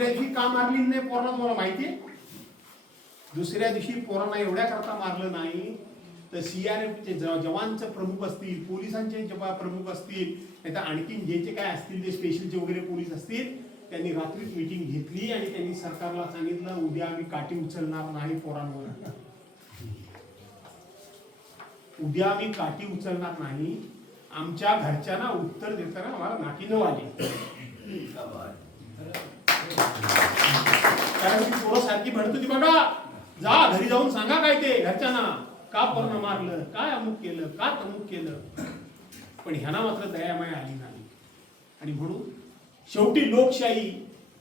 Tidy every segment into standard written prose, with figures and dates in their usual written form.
दुसऱ्या दिवशी का मारली नाही पोरांना तुम्हाला माहिती आहे? दुसऱ्या दिवशी पोरांना एवढ्या करता मारलं नाही तर सीआरपीचे जवानचे प्रमुख असतील, पोलिसांचे प्रमुख असतील, नाही तर आणखीन जे काय असतील ते स्पेशलचे वगैरे पोलीस असतील, त्यांनी रात्रीच मीटिंग घेतली आणि त्यांनी सरकारला सांगितलं उद्या आम्ही काठी उचलणार नाही पोरांवर. उद्या आम्ही काठी उचलणार नाही. आमच्या घरच्यांना उत्तर देताना आम्हाला नाकीनं आले. कारण ती पोरं सारखी म्हणत होती बघा जा घरी जाऊन सांगा काय ते घरच्यांना का पोरांना मारलं, काय अमुक केलं, का तमुक केलं. पण ह्यांना मात्र दयामाया आली नाही. आणि म्हणून शेवटी लोकशाही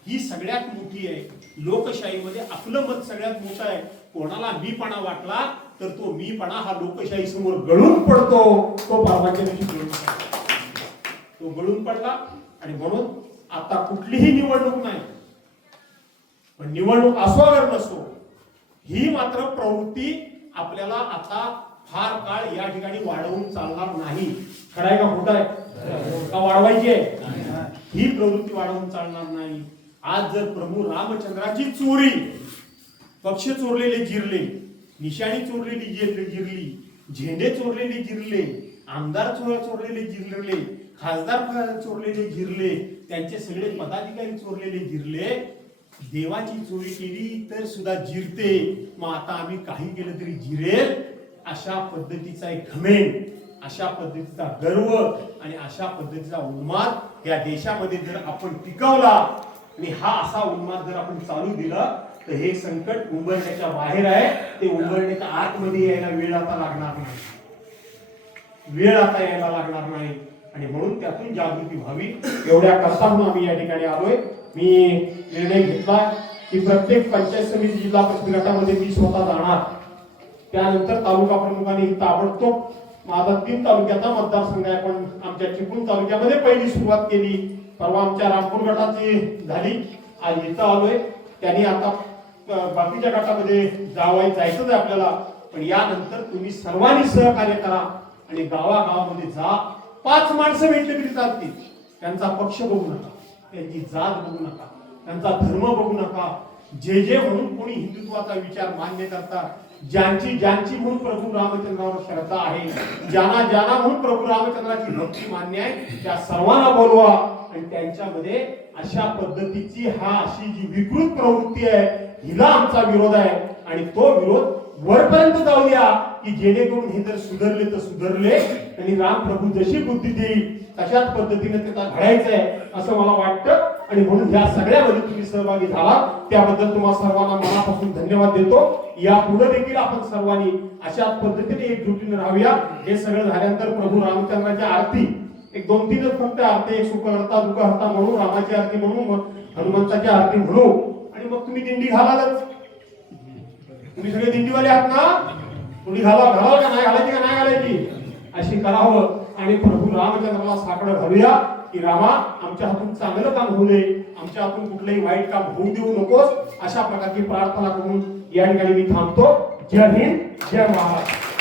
ही सगळ्यात मोठी आहे. लोकशाहीमध्ये आपलं मत सगळ्यात मोठं आहे. कोणाला मीपणा वाटला तर तो मीपणा हा लोकशाही समोर गळून पडतो. तो परवाच्या दिवशी गळून पडला. आणि म्हणून आता कुठलीही निवडणूक नाही, पण निवडणूक असो अगर नसो, ही मात्र प्रवृत्ती आपल्याला आता फार काळ या ठिकाणी वाढवून चालणार नाही. खरं आहे का खोटं आहे? का वाढवायची आहे? ही प्रवृत्ती वाढवून चालणार नाही. आज जर प्रभू रामचंद्राची चोरी, पक्ष चोरलेले जिरले, निशाणी चोरलेली जिरली, झेंडे चोरलेले जिरले, आमदार चोरलेले जिरले, खासदार चोरलेले जिरले, त्यांचे सगळे पदाधिकारी चोरलेले जिरले. देवाची चोरी केली तर सुद्धा जिरते, मग आता आम्ही काही केलं तरी जिरेल. अशा पद्धतीचा एक घमेंड, अशा पद्धतीचा गर्व आणि अशा पद्धतीचा उन्माद या देशामध्ये जर आपण टिकवला आणि हा असा उन्माद जर आपण चालू दिला तर हे संकट उंबरण्याच्या बाहेर आहे. ते उंबरण्याच्या आतमध्ये यायला वेळ आता लागणार नाही. वेळ आता यायला लागणार नाही. आणि म्हणून त्यातून जागृती व्हावी एवढ्या करता म्हणून आम्ही या ठिकाणी आलोय. मी निर्णय घेतला की प्रत्येक पंचायत समिती जिल्हा परिषद गटामध्ये मी स्वतः जाणार. त्यानंतर तालुका प्रमुखांनी ताबडतोब माझा 3 तालुक्याचा मतदारसंघ आहे, पण आमच्या चिपळूण तालुक्यामध्ये पहिली सुरुवात केली. परवा आमच्या रामपूर गटाची झाली, आज इथं आलोय. त्यांनी आता बाकीच्या गटामध्ये जायचंच आहे आपल्याला. पण यानंतर तुम्ही सर्वांनी सहकार्य करा आणि गावागावामध्ये जा. 5 माणसं भेटले तरी चालतील. त्यांचा पक्ष बघू नका, त्यांची जात बघू नका, त्यांचा धर्म बघू नका. जे म्हणून कोणी हिंदुत्वाचा विचार मान्य करतात, ज्यांची म्हणून प्रभू रामचंद्रावर श्रद्धा आहे, ज्यांना म्हणून प्रभू रामचंद्राची भक्ती मान्य आहे, त्या सर्वांना बोलवा. आणि त्यांच्यामध्ये अशा पद्धतीची अशी जी विकृत प्रवृत्ती आहे हिला आमचा विरोध आहे. आणि तो विरोध वरपर्यंत जाऊया की जेणेकरून हे जर सुधारले तर सुधारले आणि राम प्रभू जशी बुद्धी देईल तशाच पद्धतीने त्याला घडायचं आहे असं मला वाटतं. आणि म्हणून या सगळ्यामध्ये तुम्ही सहभागी झाला त्याबद्दल तुम्हाला सर्वांना मनापासून धन्यवाद देतो. यापुढे देखील आपण सर्वांनी अशाच पद्धतीने एकजुटीने राहूया. हे सगळं झाल्यानंतर प्रभू रामचंद्राची आरती एक 2-3 फक्त आरती, एक सुखहर्ता दुःखहर्ता म्हणू, रामाची आरती म्हणू, हनुमंताची आरती म्हणू आणि मग तुम्ही दिंडी घालालच. तुम्ही सगळे दिंडीवाले आहात ना, तुम्ही घालाल का नाही घालायची का नाही घालायची अशी करावं. आणि प्रभू रामचंद्राला साकडं घालूया की रामा आमच्या हातून चांगलं काम होऊ दे, आमच्या हातून कुठलंही वाईट काम होऊ देऊ नकोस, अशा प्रकारची प्रार्थना करून या ठिकाणी मी थांबतो. जय हिंद, जय महाराष्ट्र.